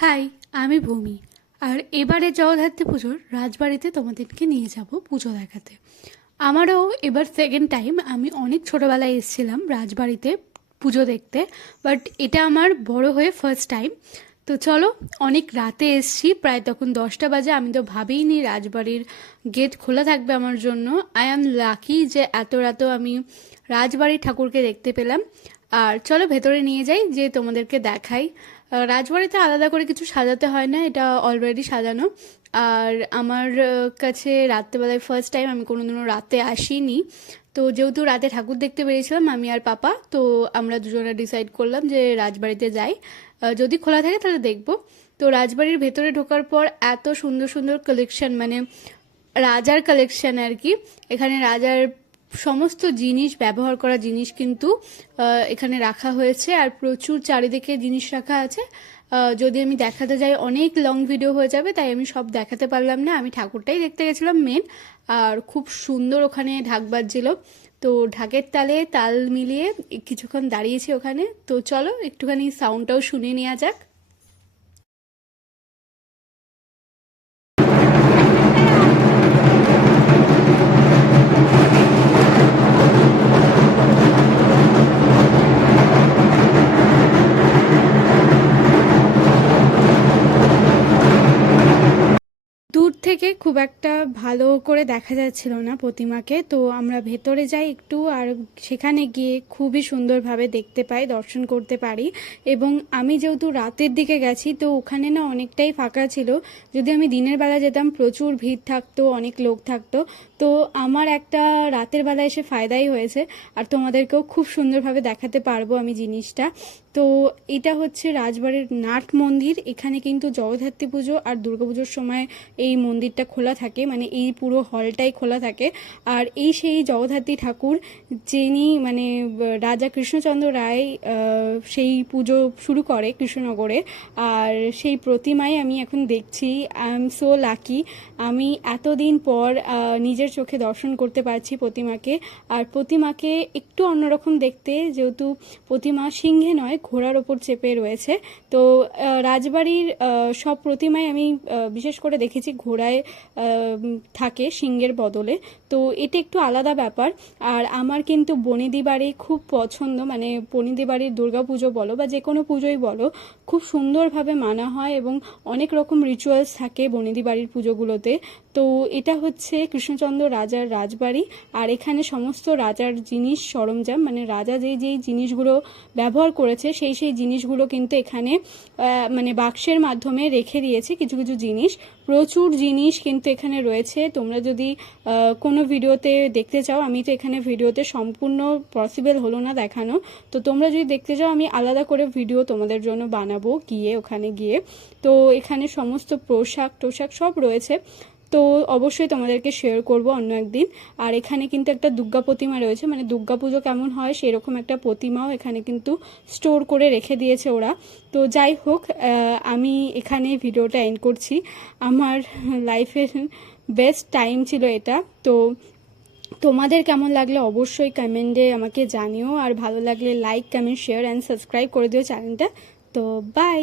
High, আমি ভূমি। আর এবারে জগদ্ধাত্রী পুজোর রাজবাড়িতে তোমাদেরকে নিয়ে যাব পুজো দেখাতে। আমারও এবার সেকেন্ড টাইম আমি অনেক ছোটোবেলায় এসেছিলাম রাজবাড়িতে পুজো দেখতে বাট এটা আমার বড় হয়ে ফার্স্ট টাইম তো চলো, অনেক রাতে এসছি, প্রায় তখন দশটা বাজে, আমি তো ভাবিনি রাজবাড়ির গেট খোলা থাকবে আমার জন্য। আই অ্যাম লাকি যে এত রাতেও আমি রাজবাড়ির ঠাকুরকে দেখতে পেলাম। আর চলো ভেতরে নিয়ে যাই, যে তোমাদেরকে দেখাই। রাজবাড়িতে আলাদা করে কিছু সাজাতে হয় না, এটা অলরেডি সাজানো। আর আমার কাছে রাত্রেবেলায় ফার্স্ট টাইম আমি কোনোদিনও রাতে আসিনি। তো যেহেতু রাতে ঠাকুর দেখতে বেরিয়েছিলাম, আমি আর পাপা, তো আমরা দুজনে ডিসাইড করলাম যে রাজবাড়িতে যাই। যদি খোলা থাকে তাহলে দেখব। তো রাজবাড়ির ভেতরে ঢোকার পর এত সুন্দর সুন্দর কালেকশন মানে রাজার কালেকশন আর কি। এখানে রাজার সমস্ত জিনিস, ব্যবহার করা জিনিস কিন্তু এখানে রাখা হয়েছে। আর প্রচুর চারিদিকে জিনিস রাখা আছে। যদি আমি দেখাতে যাই, অনেক লং ভিডিও হয়ে যাবে, তাই আমি সব দেখাতে পারলাম না। আমি ঠাকুরটাই দেখতে গেছিলাম মেন আর খুব সুন্দর ওখানে ঢাক বাজছিল। তো ঢাকের তালে তাল মিলিয়ে কিছুক্ষণ দাঁড়িয়েছি ওখানে। তো চলো, একটুখানি সাউন্ডটাও শুনে নেওয়া যাক। থেকে খুব একটা ভালো করে দেখা যাচ্ছিল না প্রতিমাকে। তো আমরা ভেতরে যাই একটু আর সেখানে গিয়ে খুবই সুন্দরভাবে দেখতে পাই, দর্শন করতে পারি। এবং আমি যেহেতু রাতের দিকে গেছি, তো ওখানে না অনেকটাই ফাঁকা ছিল। যদি আমি দিনের বেলা যেতাম, প্রচুর ভিড় থাকতো, অনেক লোক থাকতো। তো আমার একটা রাতের বেলা এসে ফায়দাই হয়েছে। আর তোমাদেরকেও খুব সুন্দরভাবে দেখাতে পারব আমি জিনিসটা। তো এটা হচ্ছে রাজবাড়ির নাট মন্দির। এখানে কিন্তু জগদ্ধাত্রী পুজো আর দুর্গাপুজোর সময় এই মন্দিরটা খোলা থাকে মানে এই পুরো হলটাই খোলা থাকে। আর এই সেই জগদ্ধাত্রী ঠাকুর, যিনি মানে রাজা কৃষ্ণচন্দ্র রায় সেই পুজো শুরু করে কৃষ্ণনগরে। আর সেই প্রতিমাই আমি এখন দেখছি। আই এম সো লাকি আমি এতদিন পর নিজের চোখে দর্শন করতে পারছি প্রতিমাকে। আর প্রতিমাকে একটু অন্যরকম দেখতে, যেহেতু প্রতিমা সিংহে নয়, ঘোড়ার ওপর চেপে রয়েছে। তো রাজবাড়ির সব প্রতিমাই আমি বিশেষ করে দেখেছি ঘোড়ায় থাকে সিংহের বদলে। তো এটা একটু আলাদা ব্যাপার। আর আমার কিন্তু বনিদি বাড়ি খুব পছন্দ মানে বনিদি বাড়ির দুর্গা পুজো বলো বা যে কোনো পুজোই বলো, খুব সুন্দরভাবে মানা হয় এবং অনেক রকম রিচুয়ালস থাকে বনিদি বাড়ির পুজোগুলোতে। তো এটা হচ্ছে কৃষ্ণচন্দ্র রাজার রাজবাড়ি। আর এখানে সমস্ত রাজার জিনিস সরঞ্জাম মানে রাজা যেই যেই জিনিসগুলো ব্যবহার করেছে, সেই সেই জিনিসগুলো কিন্তু এখানে মানে বাক্সের মাধ্যমে রেখে দিয়েছে কিছু কিছু জিনিস। প্রচুর জিনিস কিন্তু এখানে রয়েছে। তোমরা যদি কোনো ভিডিওতে দেখতে চাও, আমি তো এখানে ভিডিওতে সম্পূর্ণ পসিবল হলো না দেখানো। তো তোমরা যদি দেখতে চাও, আমি আলাদা করে ভিডিও তোমাদের জন্য বানাবো গিয়ে, ওখানে গিয়ে। তো এখানে সমস্ত পোশাক টোশাক সব রয়েছে। তো অবশ্যই তোমাদেরকে শেয়ার করব অন্য একদিন। আর এখানে কিন্তু একটা দুর্গা প্রতিমা রয়েছে মানে দুর্গা পুজো কেমন হয় সেরকম একটা প্রতিমাও এখানে কিন্তু স্টোর করে রেখে দিয়েছে ওরা। তো যাই হোক আমি এখানে ভিডিওটা এন্ড করছি। আমার লাইফের বেস্ট টাইম ছিল এটা। তো তোমাদের কেমন লাগলে অবশ্যই কমেন্টে আমাকে জানিও। আর ভালো লাগলে like comment share and subscribe করে দিও চ্যানেলটা তো বাই